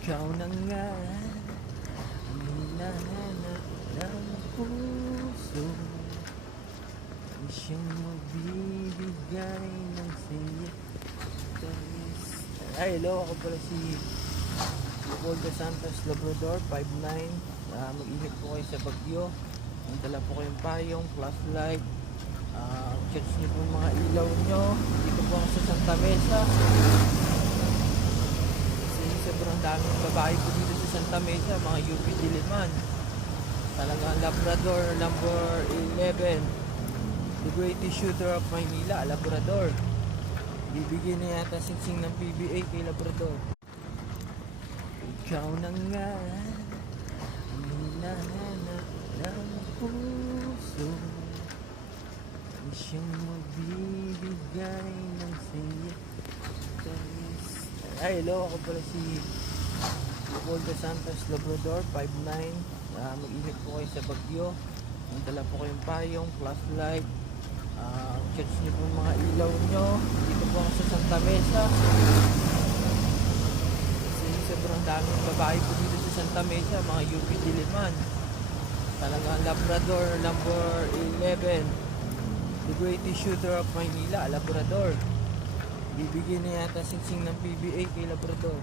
Ikaw na nga ang hinahanap ng puso, siyang magbibigay ng saya. Ay, hello, ako pala si Leopoldo Santos Labrador, 5'9". Mag-ingat po kayo sa bagyo. Dala po kayong payong, flashlight. Check nyo po mga ilaw nyo. Dito po ako sa Santa Mesa. Sobrang daming babae po dito sa Santa Mesa, mga UP Diliman. Talagang Labrador number 11, the greatest shooter of Maynila, Labrador. Bibigyan na yata singsing ng PBA kay Labrador. Ikaw na nga ang hinahanap ng puso, siyang magbibigay ng saya. Ay, hello, ako pala si Leopoldo Santos Labrador, 5'9". Mag-ingat po kayo sa bagyo. Dala po kayong payong, flashlight. Check nyo po mga ilaw nyo. Dito po ako sa Santa Mesa. Kasi sobrang daming babae po dito sa Santa Mesa, mga UP Diliman. Talagang Labrador number 11, the greatest shooter of Maynila, Labrador. Bibigyan na yata singsing ng PBA kay Labrador.